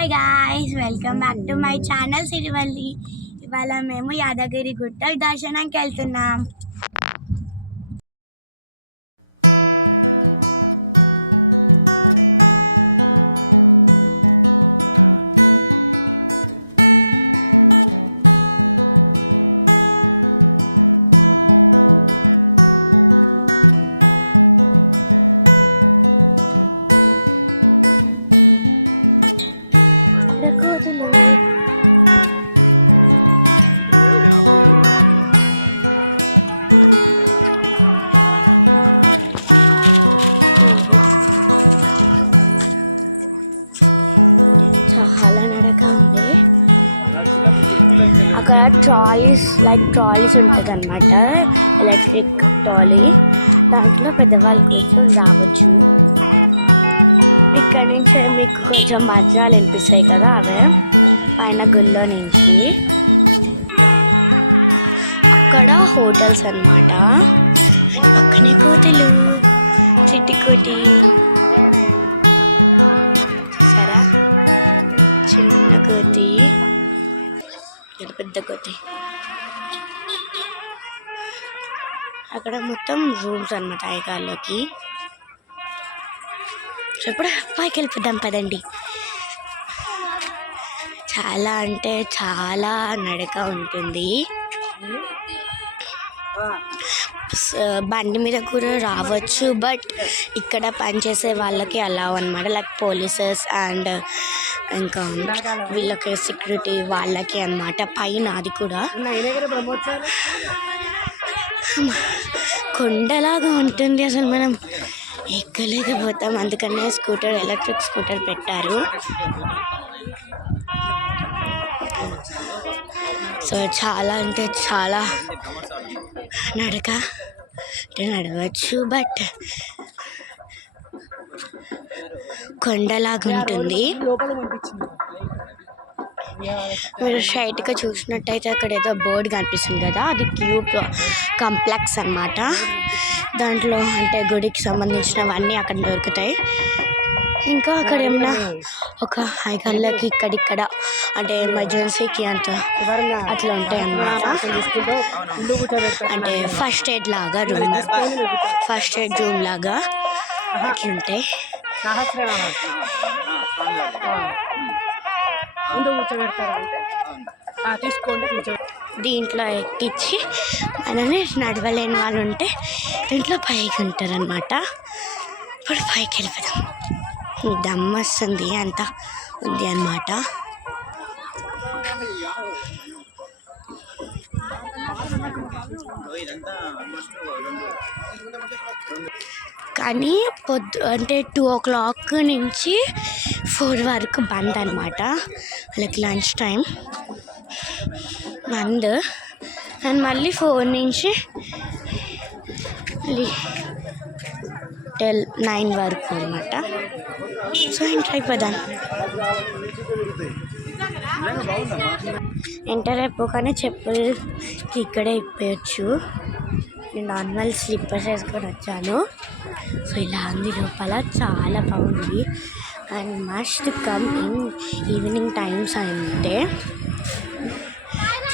Hi guys, welcome back to my channel Sirivalli. ఇవాళ మేము యాదగిరి గుట్ట దర్శనానికి వెళ్తున్నాం. కోతులు చాలా నడక ఉంది. అక్కడ ట్రాలీస్ ఉంటుంది అన్నమాట, ఎలక్ట్రిక్ ట్రాలీ. దాంట్లో పెద్దవాళ్ళు కూర్చొని రావచ్చు. ఇక్కడ నుంచి మీకు కొంచెం మంత్రాలు వినిపిస్తాయి కదా, అవే పైన గుళ్ళో నుంచి. అక్కడ హోటల్స్ అన్నమాట. పక్కనే కోతులు, చిట్టికోటి సరా, చిన్న కోతి, పెద్ద కోతి. అక్కడ మొత్తం రూమ్స్ అన్నమాట ఐకాల్లోకి. ఇప్పుడు పైకి వెళ్ళిపోద్దాం పదండి. చాలా అంటే చాలా నడక ఉంటుంది. బండి మీద కూడా రావచ్చు, బట్ ఇక్కడ పనిచేసే వాళ్ళకి అలౌ అన్నమాట, లైక్ పోలీసెస్ అండ్ ఇంకా వీళ్ళకి సెక్యూరిటీ వాళ్ళకి అన్నమాట. పైన అది కూడా కొండలాగా ఉంటుంది, అసలు మనం ఎక్కలేకపోతాం. అందుకనే ఎలక్ట్రిక్ స్కూటర్ పెట్టారు. సో చాలా అంటే చాలా నడవచ్చు, బట్ కొండలాగా ఉంటుంది. మీరు స్ట్రైట్గా చూసినట్టయితే అక్కడ ఏదో బోర్డు కనిపిస్తుంది కదా, అది క్యూబ్ కాంప్లెక్స్ అన్నమాట. దాంట్లో అంటే గుడికి సంబంధించినవన్నీ అక్కడ దొరుకుతాయి. ఇంకా అక్కడ ఏమన్నా ఒక ఐకళ్ళకి ఇక్కడిక్కడ అంటే ఎమర్జెన్సీకి అట్లా ఉంటాయి అన్నమాట. అంటే ఫస్ట్ ఎయిడ్ రూమ్ లాగా అట్లుంటాయి. దీంట్లో ఎక్కించి మనని నడవలేని వాళ్ళు ఉంటే దీంట్లో పైకి ఉంటారు అన్నమాట. ఇప్పుడు పైకి వెళ్ళిపోదాం. దమ్ వస్తుంది, అంతా ఉంది అన్నమాట. కానీ అంటే 2 o'clock నుంచి 4 వరకు బంద్ అనమాట. వాళ్ళకి లంచ్ టైం బంద్. అండ్ మళ్ళీ 4 నుంచి 9 వరకు అనమాట. సో ఎంటర్ అయిపోదాం. ఎంటర్ అయిపోగానే చెప్పులు ఇక్కడే ఇప్పేయచ్చు. నేను నార్మల్ స్లిప్పర్స్ వేసుకొని వచ్చాను. సో ఇలా ఉంది లోపల, చాలా బాగుంది. And must come in evening times అంటే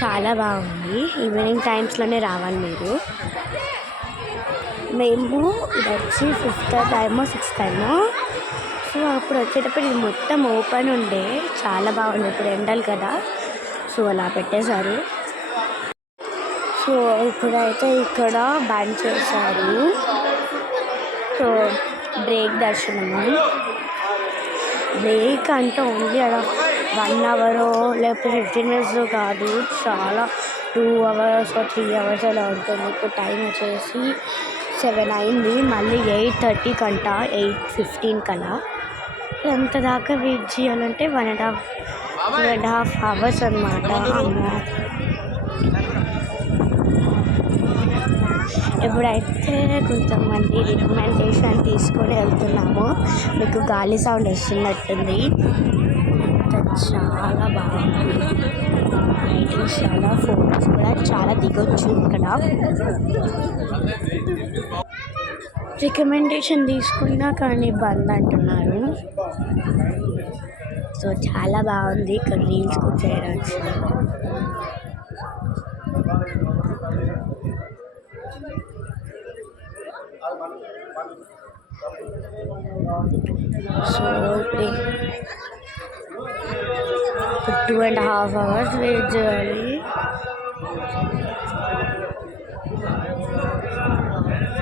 చాలా బాగుంది. ఈవినింగ్ టైమ్స్లోనే రావాలి మీరు. మేము ఇది వచ్చి 5th టైమో 6th టైమో. సో అప్పుడు వచ్చేటప్పుడు ఇది మొత్తం ఓపెన్ ఉండే, చాలా బాగుంది. ఇప్పుడు ఎండలు కదా, సో అలా పెట్టేశారు. సో ఇప్పుడైతే ఇక్కడ బ్యాన్ చేశారు. సో బ్రేక్ దర్శనము. బ్రేక్ అంటే ఓన్లీ అలా 1 hour లేకపోతే 15 minutes కాదు, చాలా 2 hours 3 hours అలా ఉంటుంది. ఇప్పుడు టైం వచ్చేసి 7 అయింది. మళ్ళీ 8:30 కంట 8:15 కలా. ఎంత దాకా వెయిట్ చేయాలంటే 1.5 hours అన్నమాట. ఇప్పుడైతే కొంతమంది రికమెండేషన్ తీసుకొని వెళ్తున్నాము. మీకు గాలి సౌండ్ వస్తున్నట్టుంది. చాలా బాగుంది లైటింగ్స్, చాలా ఫోటోస్ కూడా చాలా దిగొచ్చు ఇక్కడ. రికమెండేషన్ తీసుకున్నా కానీ బంద్ అంటున్నారు. సో చాలా బాగుంది. ఇక్కడ రీల్స్ కూడా చేయవచ్చు. సో ఇప్పుడు 2.5 hours వెయిట్ చేయాలి.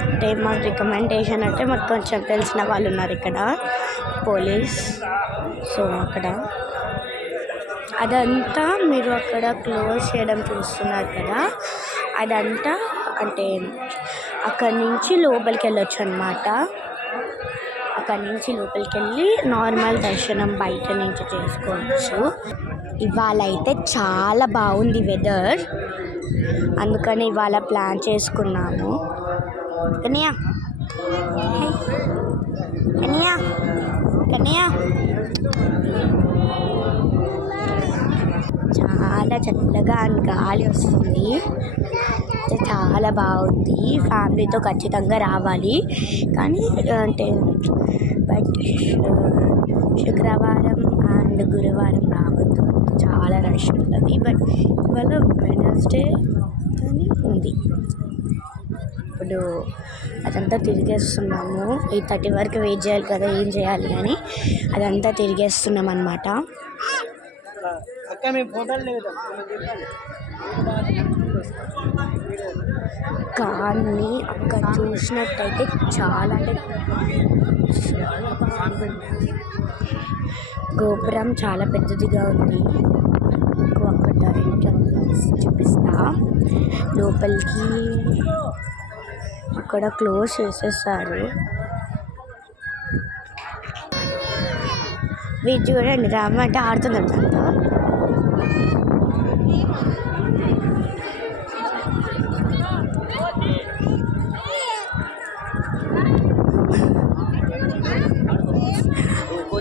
అంటే మాకు రికమెండేషన్ అంటే మాకు కొంచెం తెలిసిన వాళ్ళు ఉన్నారు ఇక్కడ పోలీస్. సో అక్కడ అదంతా మీరు అక్కడ క్లోజ్ చేయడం చూస్తున్నారు కదా, అదంతా అంటే అక్కడి నుంచి లోపలికి వెళ్ళొచ్చు అనమాట. అక్కడి నుంచి లోపలికి వెళ్ళి నార్మల్ దర్శనం బయట నుంచి చేసుకోవచ్చు. ఇవాళ అయితే చాలా బాగుంది వెదర్, అందుకని ఇవాళ ప్లాన్ చేసుకున్నాము. కన్యా కన్యా కన్యా చాలా చల్లగా గాలి వస్తుంది. చాలా బాగుంది. ఫ్యామిలీతో ఖచ్చితంగా రావాలి. కానీ అంటే బట్ శుక్రవారం అండ్ గురువారం రావద్దు, చాలా రష్ ఉంటుంది. బట్ ఇవాళ వెనస్డే అని ఉంది. ఇప్పుడు అదంతా తిరిగేస్తున్నాము. 8:30 వరకు వెయిట్ చేయాలి కదా, ఏం చేయాలి అని అదంతా తిరిగేస్తున్నాం అన్నమాట. కానీ అక్కడ చూసినట్టయితే చాలా అంటే గోపురం చాలా పెద్దదిగా ఉంది. అక్కడ చూపిస్తా. లోపలికి అక్కడ క్లోజ్ చేసేసారు. వీటి చూడండి, రామ అంటే ఆడుతున్నారు దాంతో.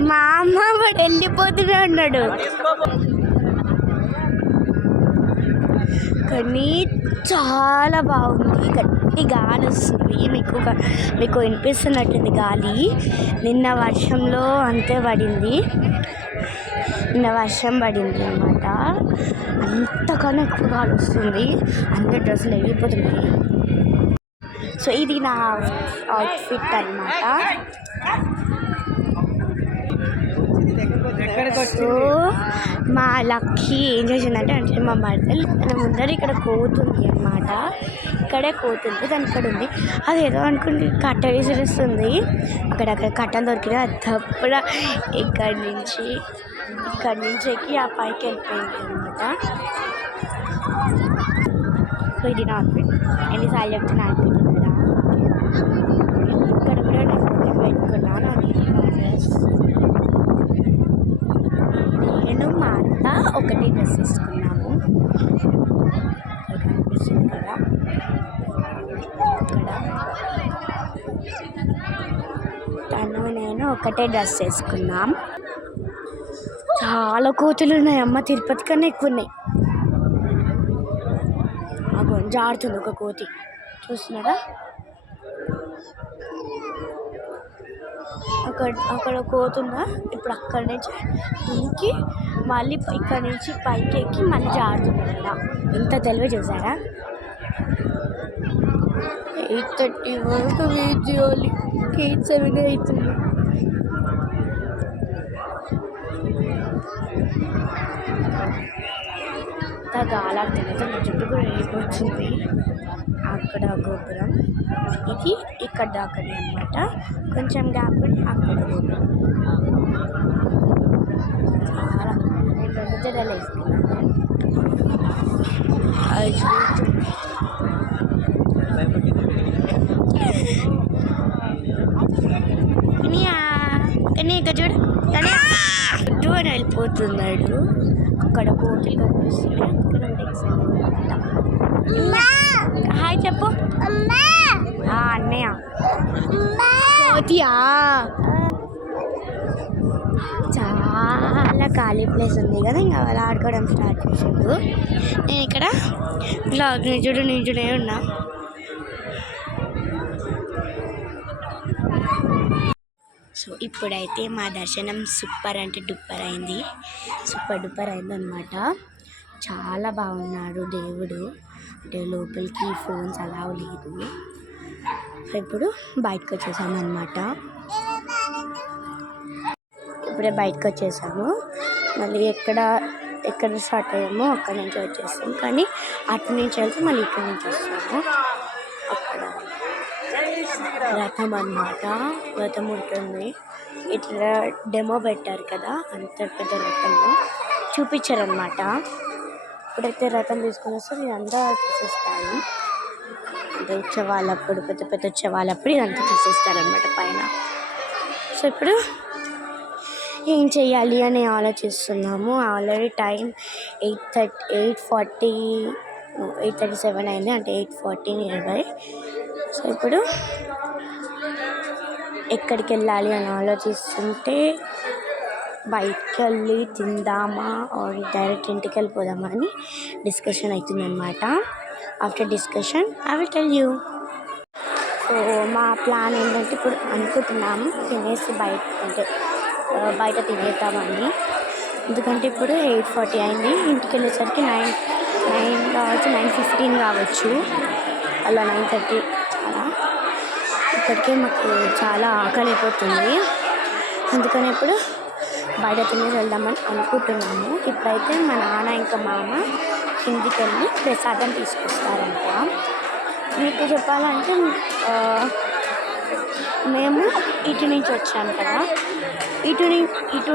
మా అమ్మ వాడు వెళ్ళిపోతూనే ఉన్నాడు. కానీ చాలా బాగుంది. గట్టి గాలి వస్తుంది. మీకు వినిపిస్తున్నట్టుంది గాలి. నిన్న వర్షంలో అంతే పడింది. నిన్న వర్షం పడింది అన్నమాట. అంతకన్నా ఎక్కువ గాలి వస్తుంది. అందరి డ్రెస్సులు వెళ్ళిపోతున్నాయి. సో ఇది నా అవుట్ఫిట్ అన్నమాట. సో మా లక్కీ ఏం చేసిందంటే అంటే మా మరదలు ముందర ఇక్కడ కోతుంది అన్నమాట. ఇక్కడే కోతుంది, దాని ఇక్కడ ఉంది. అది ఏదో అనుకుంటే కట్ట విసిరిస్తుంది. అక్కడక్కడ కట్టలు దొరికిన తప్పుడు ఇక్కడి నుంచి ఎక్కి ఆ పైకి వెళ్ళిపోయింది అన్నమాట. సో ఇది నా అవుట్ఫిట్. ఎన్నిసార్లు చెప్తున్నా అవుట్ఫిట్ కదా. ఇక్కడ కూడా నేను పెట్టుకున్నాను. నేను మా అత్త ఒకటి డ్రెస్ తీసుకున్నాము. కనిపిస్తుంది కదా అక్కడ. తను నేను ఒకటే డ్రెస్ వేసుకున్నాం. చాలా కోతులు ఉన్నాయి అమ్మ, తిరుపతి కన్నా ఎక్కువ ఉన్నాయి. అగో జారుతుంది ఒక కోతి, చూస్తున్నారా? అక్కడ కోతుందా. ఇప్పుడు అక్కడి నుంచి ఇంకి మళ్ళీ ఇక్కడ నుంచి పైకి ఎక్కి మళ్ళీ జారుతుంది కదా. ఇంత తెలివి చూసారా? 8:30 వరకు వెయిట్ చేయాలి. 8:07 అవుతుంది. గాలాడుతుంది. జుట్టు కూడా వెళ్ళిపోతుంది. అక్కడ గోపురం, ఇది ఇక్కడ దాకా అన్నమాట. కొంచెం గ్యాప్ అక్కడ గోపురం. చాలా 2 జడలు వేసుకున్నాను. కానీ ఇక్కడ చూడు, చుట్టూ అని వెళ్ళిపోతున్నాడు. అక్కడ కోతులు కనిపిస్తున్నాయి. హాయ్ చెప్పు అన్నయ్య. కోతియా? చాలా ఖాళీ ప్లేస్ ఉంది కదా, ఇంకా వాళ్ళు ఆడుకోవడం స్టార్ట్ చేసాడు. నేను ఇక్కడ ఇట్లా నిజుడే ఉన్నా. సో ఇప్పుడైతే మా దర్శనం సూపర్ అంటే డూపర్ అయింది, సూపర్ డూపర్ అయింది అనమాట. చాలా బాగున్నాడు దేవుడు. అంటే లోపలికి ఫోన్స్ అలా లేదు. ఇప్పుడు బయటకు వచ్చేసాము అనమాట. ఇప్పుడే బయటకు వచ్చేసాము. మళ్ళీ ఎక్కడ స్టార్ట్ అయ్యామో అక్కడ నుంచి వచ్చేస్తాం. కానీ అటు నుంచి వెళ్తే మళ్ళీ ఇక్కడ నుంచి వస్తాము. అక్కడ రథం అన్నమాట, రథం ఉంటుంది. ఇట్లా డెమో పెట్టారు కదా, అంత పెద్ద రథంలో చూపించారనమాట. ఇప్పుడైతే రథం తీసుకొని వస్తే ఇదంతా తీసేస్తాయి. అంటే ఉత్సవాలప్పుడు, పెద్ద పెద్ద ఉత్సవాలప్పుడు ఇదంతా తీసేస్తారనమాట పైన. సో ఇప్పుడు ఏం చేయాలి అని ఆలోచిస్తున్నాము. ఆల్రెడీ టైం 8:37 అయింది, అంటే 8:40 నియర్బై. సో ఇప్పుడు ఎక్కడికి వెళ్ళాలి అని ఆలోచిస్తుంటే బయటికి వెళ్ళి తిందామా ఆర్ డైరెక్ట్ ఇంటికి వెళ్ళిపోదామా అని డిస్కషన్ అవుతుందన్నమాట. After discussion I will tell you. So మా ప్లాన్ ఏంటంటే ఇప్పుడు అనుకుంటున్నాము తినేసి బయట తినేద్దామని. ఎందుకంటే ఇప్పుడు 8:40 అయింది, ఇంటికి వెళ్ళేసరికి 9 కావచ్చు, 9:15 కావచ్చు, అలా 9:30 అలా. ఇప్పటికే మాకు చాలా ఆకలి అయిపోతుంది. అందుకని ఇప్పుడు బయట తినేసి వెళ్దామని అనుకుంటున్నాము. ఇప్పుడైతే మా నాన్న ఇంకా మామ కిందికి వెళ్ళి ప్రసాదం తీసుకొస్తారంట. మీకు చెప్పాలంటే మేము ఇటు నుంచి వచ్చాము కదా, ఇటు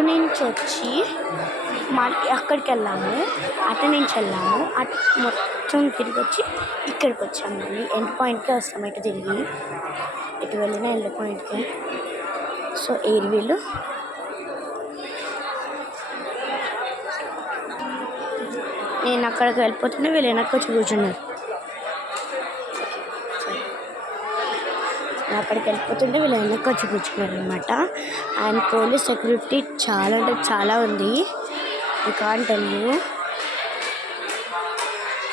నుంచి వచ్చి మళ్ళీ అక్కడికి వెళ్ళాము, అటు నుంచి వెళ్ళాము, అటు మొత్తం తిరిగి వచ్చి ఇక్కడికి వచ్చాము. మళ్ళీ ఎండ్ పాయింట్కే వస్తాము ఇటు తిరిగి, ఇటు వెళ్ళిన ఎండ్ పాయింట్కే. సో వీళ్ళు నేను అక్కడికి వెళ్ళిపోతుంటే వీళ్ళు వెనక్కి వచ్చి కూర్చున్నారు. అక్కడికి వెళ్ళిపోతుంటే వీళ్ళు వెనక్కి వచ్చి కూర్చున్నారు అనమాట. అండ్ పోలీస్ సెక్యూరిటీ చాలా అంటే చాలా ఉంది. You can't tell you.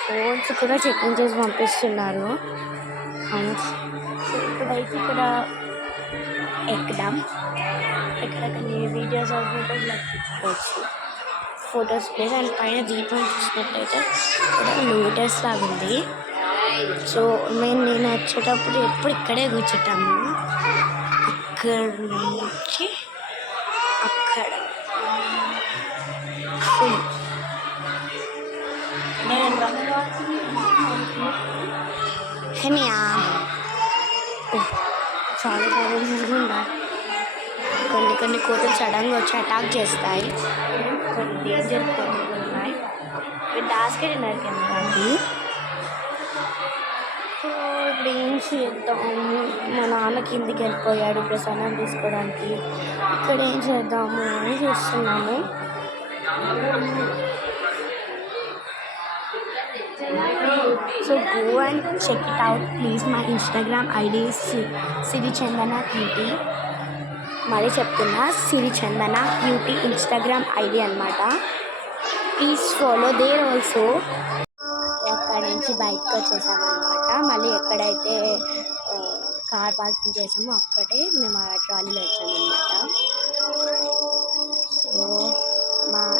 Phones కూడా చెకింగ్ చేసి పంపిస్తున్నారు. ఇప్పుడైతే ఇక్కడ ఇక్కడ వీడియోస్ ఆర్ ఫోటోస్ తీసుకోవచ్చు. ఫొటోస్ ప్లేస్ అండ్ పైన దీపం చూసినట్టయితే ఇక్కడ లోటస్ లాగా ఉంది. సో నేను వచ్చేటప్పుడు ఎప్పుడు ఇక్కడే కూర్చుంటాము. ఇక్కడ నుంచి అక్కడ చాలా బాగుందా. కొన్ని కోతులు సడన్గా వచ్చి అటాక్ చేస్తాయి. కొన్ని డేంజర్ కోతులు ఉన్నాయి. డాస్కెట్ నరికింది. ఇప్పుడు ఏం చేద్దాము, మా నాన్న కిందికి వెళ్ళిపోయాడు ప్రసాదం తీసుకోవడానికి. ఇక్కడ ఏం చేద్దాము అని చూస్తున్నాము. So go and check it out please. my Instagram ID is Sirichandana Cutie. మళ్ళీ చెప్తున్నా, Sirichandana Cutie Instagram ID అనమాట. Please follow there also. అక్కడ నుంచి బయటకు వచ్చేసామన్నమాట. మళ్ళీ ఎక్కడైతే కార్ పార్కింగ్ చేసామో అక్కడే మేము ఆ ట్రాలీలో వచ్చామన్నమాట. సో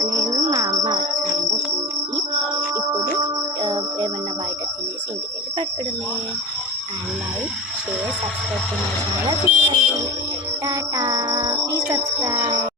నేను మా అమ్మ వచ్చాము కిందకి. ఇప్పుడు ఏమన్నా బయట తినేసి ఇంటికి వెళ్ళి పట్టుకోవడమే. And like, share, subscribe to my channel. Tata, please subscribe.